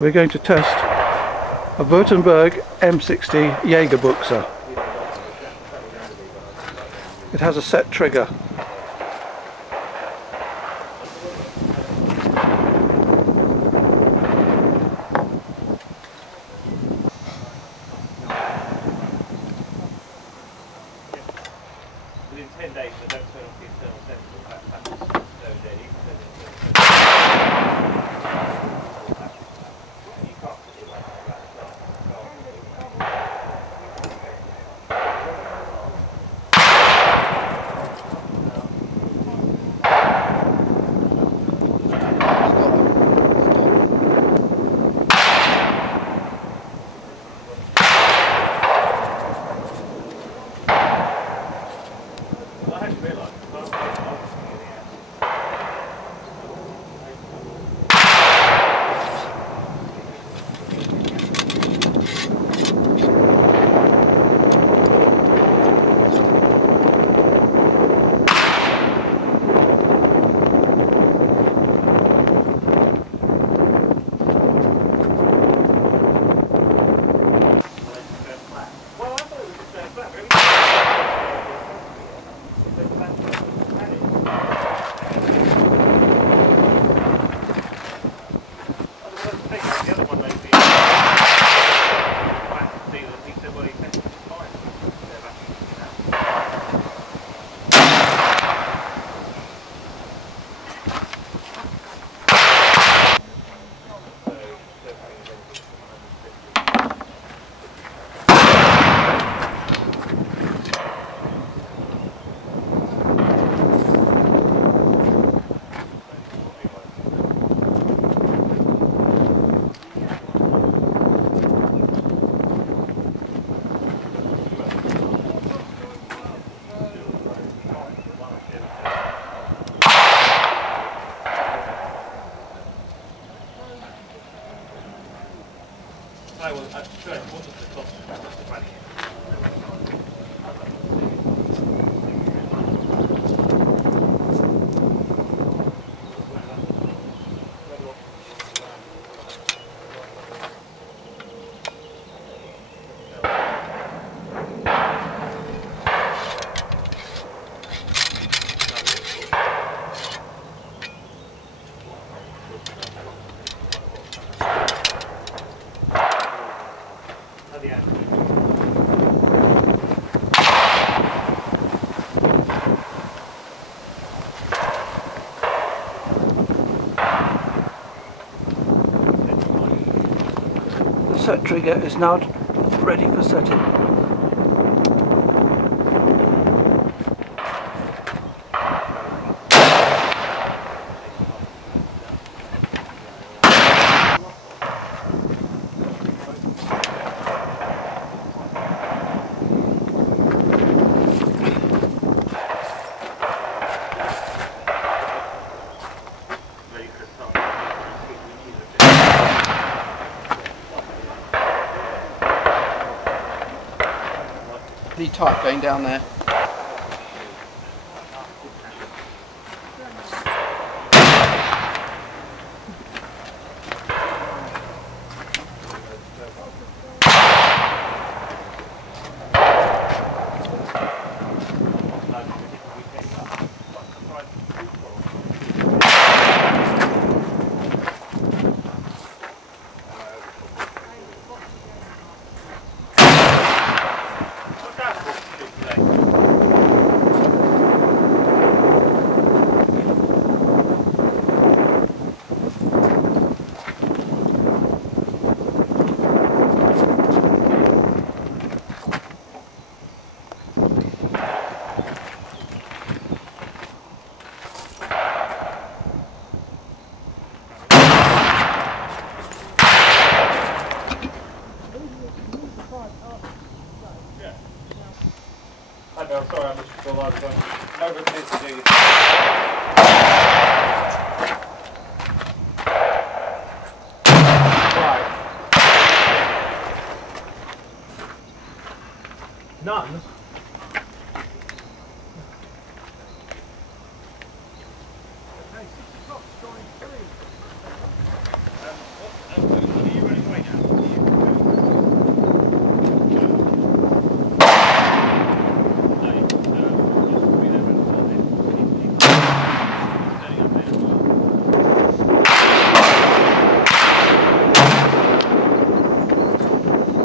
We're going to test a Württemberg M60 Jägerbuchse. It has a set trigger. Within 10 days, I don't turn off the internal sensor. That's so dead. You can you can't put it like that. I hadn't realised. I was sorry, what was the cost of the running it? The set trigger is now ready for setting. Pretty tight going down there. Hi Bill, sorry I missed your call. I was over at this to do. Right. None?